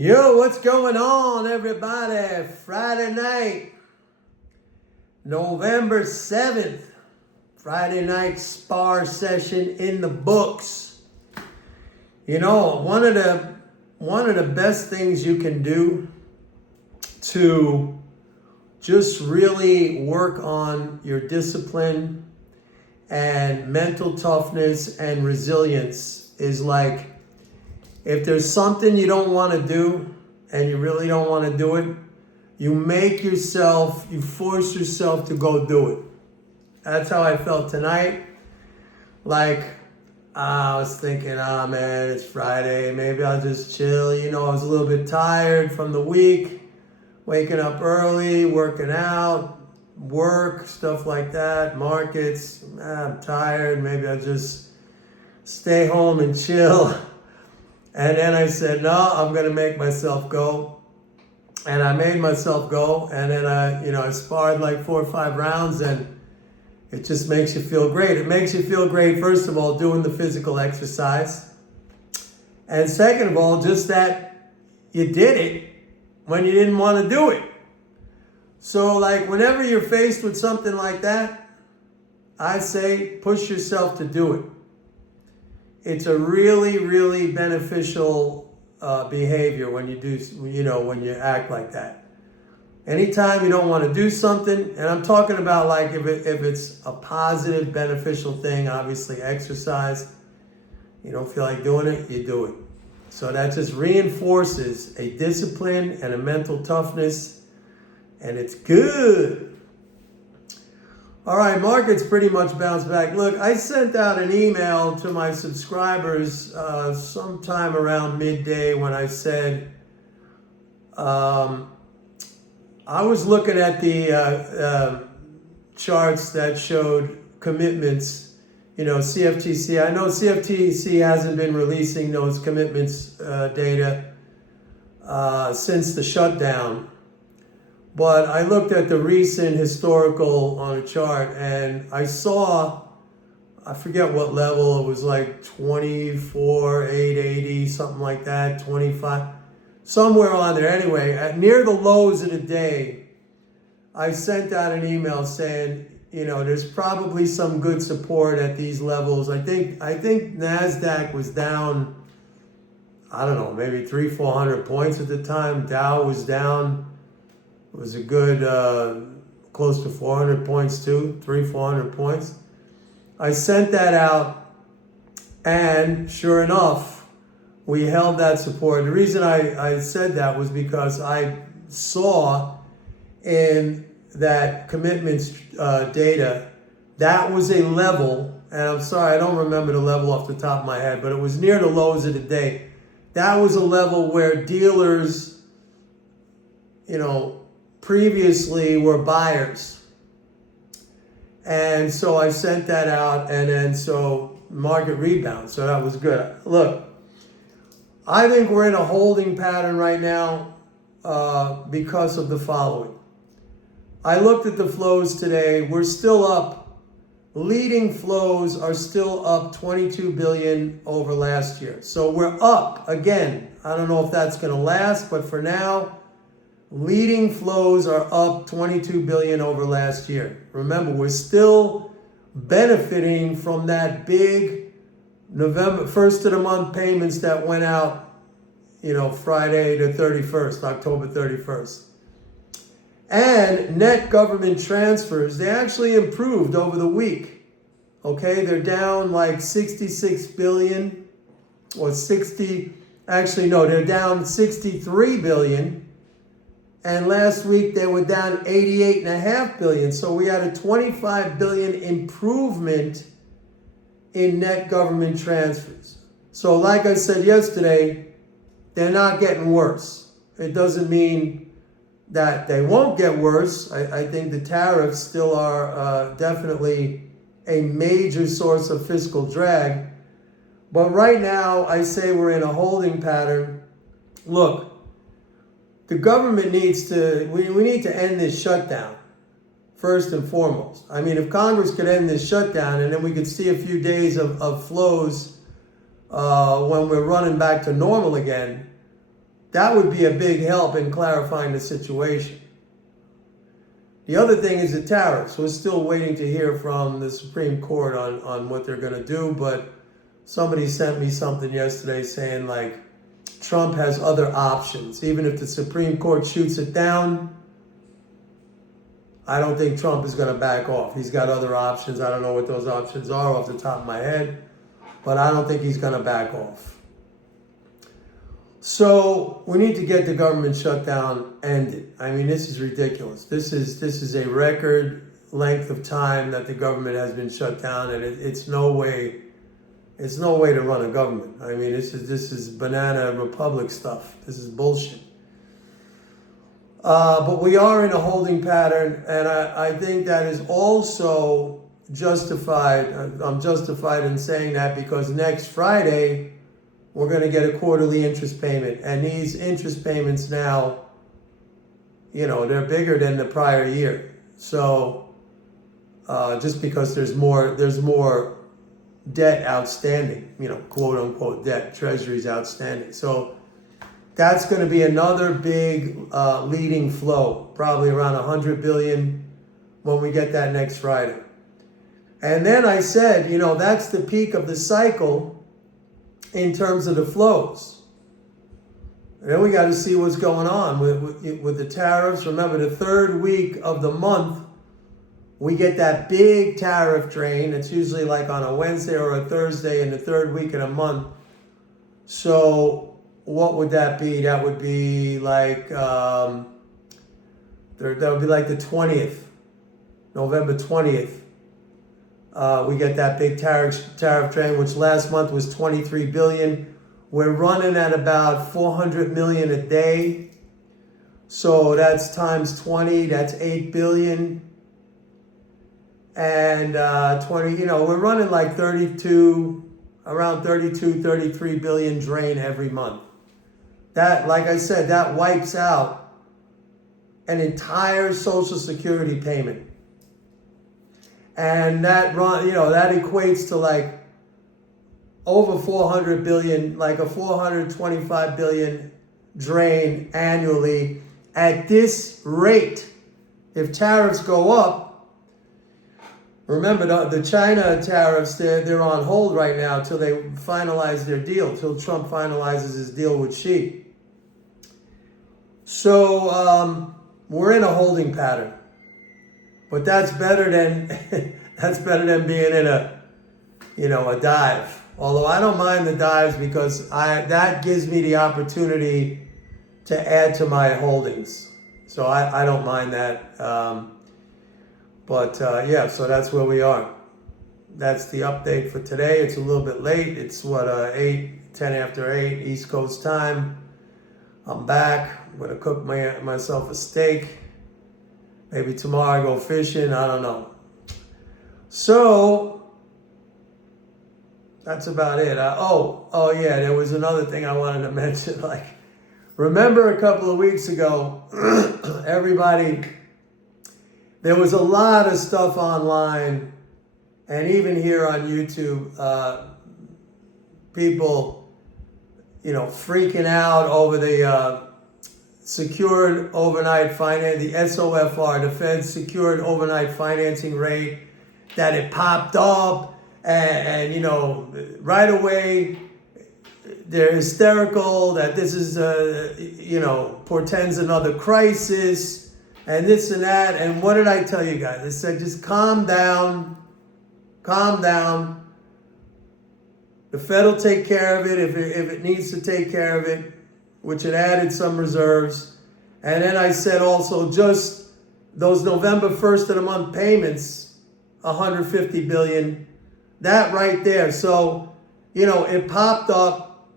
Yo, what's going on, everybody? Friday night, November 7th. Friday night spar session in the books. You know, one of the best things you can do to just really work on your discipline and mental toughness and resilience is like, if there's something you don't want to do and you really don't want to do it, you force yourself to go do it. That's how I felt tonight. Like, I was thinking, man, it's Friday. Maybe I'll just chill. You know, I was a little bit tired from the week, waking up early, working out, work, stuff like that, markets. I'm tired. Maybe I'll just stay home and chill. And then I said, no, I'm going to make myself go. And I made myself go. And then I sparred like 4 or 5 rounds, and it just makes you feel great. It makes you feel great, first of all, doing the physical exercise. And second of all, just that you did it when you didn't want to do it. So like whenever you're faced with something like that, I say push yourself to do it. It's a really, really beneficial behavior when you do, when you act like that. Anytime you don't want to do something, and I'm talking about like if it's a positive, beneficial thing, obviously exercise, you don't feel like doing it, you do it. So that just reinforces a discipline and a mental toughness, and it's good. All right, markets pretty much bounced back. Look, I sent out an email to my subscribers sometime around midday when I said, I was looking at the charts that showed commitments, CFTC. I know CFTC hasn't been releasing those commitments data since the shutdown. But I looked at the recent historical on a chart, and I saw, I forget what level, it was like 24,880, something like that, 25, somewhere on there. Anyway, near the lows of the day, I sent out an email saying, there's probably some good support at these levels. I think NASDAQ was down, I don't know, maybe 300-400 points at the time. Dow was down. It was a good, close to 400 points too, 300-400 points. I sent that out, and sure enough, we held that support. The reason I said that was because I saw in that commitments data, that was a level, and I'm sorry, I don't remember the level off the top of my head, but it was near the lows of the day. That was a level where dealers, previously were buyers. And so I sent that out, and then so market rebound. So that was good. Look, I think we're in a holding pattern right now because of the following. I looked at the flows today. We're still up. Leading flows are still up 22 billion over last year. So we're up again. I don't know if that's going to last, but for now, leading flows are up 22 billion over last year. Remember, we're still benefiting from that big November, first of the month payments that went out, Friday the 31st, October 31st. And net government transfers, they actually improved over the week. Okay, they're down like 66 billion or 60, actually no, they're down 63 billion. And last week they were down 88.5 billion. So we had a 25 billion improvement in net government transfers. So like I said yesterday, they're not getting worse. It doesn't mean that they won't get worse. I think the tariffs still are definitely a major source of fiscal drag. But right now, I say we're in a holding pattern. Look, the government needs to, we need to end this shutdown, first and foremost. I mean, if Congress could end this shutdown and then we could see a few days of flows when we're running back to normal again, That would be a big help in clarifying the situation. The other thing is the tariffs. We're still waiting to hear from the Supreme Court on what they're going to do, but somebody sent me something yesterday saying like Trump has other options. Even if the Supreme Court shoots it down, I don't think Trump is going to back off. He's got other options. I don't know what those options are off the top of my head, but I don't think he's going to back off. So we need to get the government shutdown ended. I mean, this is ridiculous. This is a record length of time that the government has been shut down, and it's no way to run a government. I mean, this is banana republic stuff. This is bullshit. But we are in a holding pattern, and I think that is also justified. I'm justified in saying that because next Friday, we're going to get a quarterly interest payment. And these interest payments now, they're bigger than the prior year. So just because there's more debt outstanding, quote unquote debt, treasuries outstanding. So that's going to be another big leading flow, probably around 100 billion when we get that next Friday. And then I said, that's the peak of the cycle in terms of the flows. And then we got to see what's going on with the tariffs. Remember, the third week of the month, we get that big tariff drain. It's usually like on a Wednesday or a Thursday in the third week of the month. So what would that be? That would be like, that would be like the 20th, November 20th. We get that big tariff drain, which last month was 23 billion. We're running at about 400 million a day. So that's times 20, that's 8 billion. And 20, we're running like around 33 billion drain every month. That, like I said, that wipes out an entire Social Security payment. And that that equates to like over 400 billion, like a 425 billion drain annually at this rate. If tariffs go up, remember the China tariffs, they're on hold right now till they finalize their deal, till Trump finalizes his deal with Xi. So we're in a holding pattern. But that's better than being in a dive. Although I don't mind the dives because that gives me the opportunity to add to my holdings. So I don't mind that. So that's where we are. That's the update for today. It's a little bit late. It's 10 after 8 East Coast time. I'm back. I'm gonna cook myself a steak. Maybe tomorrow I go fishing. I don't know. So that's about it. Yeah, there was another thing I wanted to mention. Like, remember a couple of weeks ago, there was a lot of stuff online, and even here on YouTube, people, freaking out over the secured overnight finance, the SOFR, the Fed's secured overnight financing rate, that it popped up, and right away they're hysterical that this is portends another crisis and this and that. And what did I tell you guys? I said just calm down. The Fed will take care of it if it needs to take care of it, which it added some reserves. And then I said also just those November 1st of the month payments, 150 billion, that right there. So, it popped up.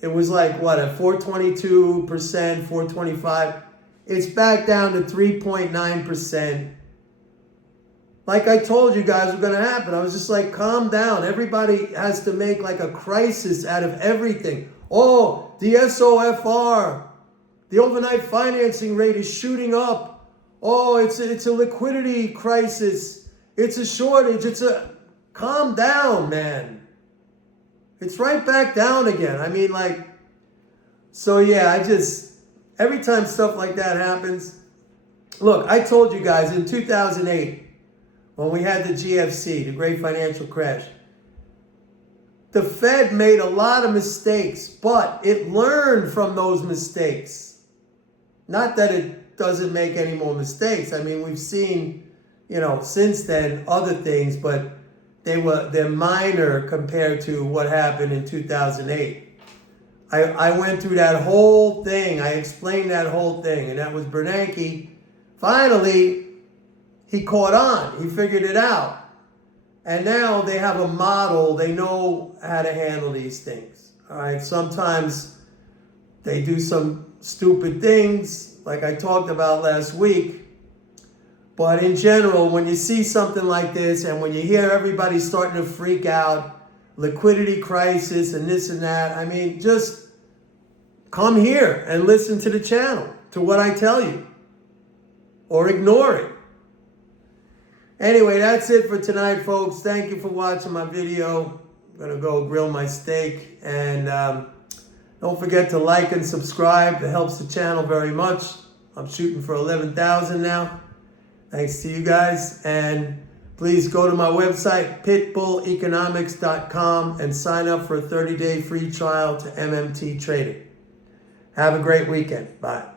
It was like, at 422%, 425. It's back down to 3.9%. Like I told you guys was going to happen. I was just like, calm down. Everybody has to make like a crisis out of everything. Oh, the SOFR, the overnight financing rate is shooting up. Oh, it's a liquidity crisis. It's a shortage. Calm down, man. It's right back down again. I mean, like, So yeah, every time stuff like that happens, look, I told you guys in 2008, when we had the GFC, the Great Financial Crash, the Fed made a lot of mistakes, but it learned from those mistakes. Not that it doesn't make any more mistakes. I mean, we've seen, since then other things, but they're minor compared to what happened in 2008. I went through that whole thing. I explained that whole thing, and that was Bernanke. Finally, he caught on. He figured it out. And now they have a model. They know how to handle these things. All right. Sometimes they do some stupid things, like I talked about last week. But in general, when you see something like this, and when you hear everybody starting to freak out, liquidity crisis and this and that, I mean, just come here and listen to the channel, to what I tell you, or ignore it. Anyway, that's it for tonight, folks. Thank you for watching my video. I'm going to go grill my steak. And don't forget to like and subscribe. It helps the channel very much. I'm shooting for 11,000 now. Thanks to you guys. And please go to my website, pitbulleconomics.com, and sign up for a 30-day free trial to MMT Trading. Have a great weekend. Bye.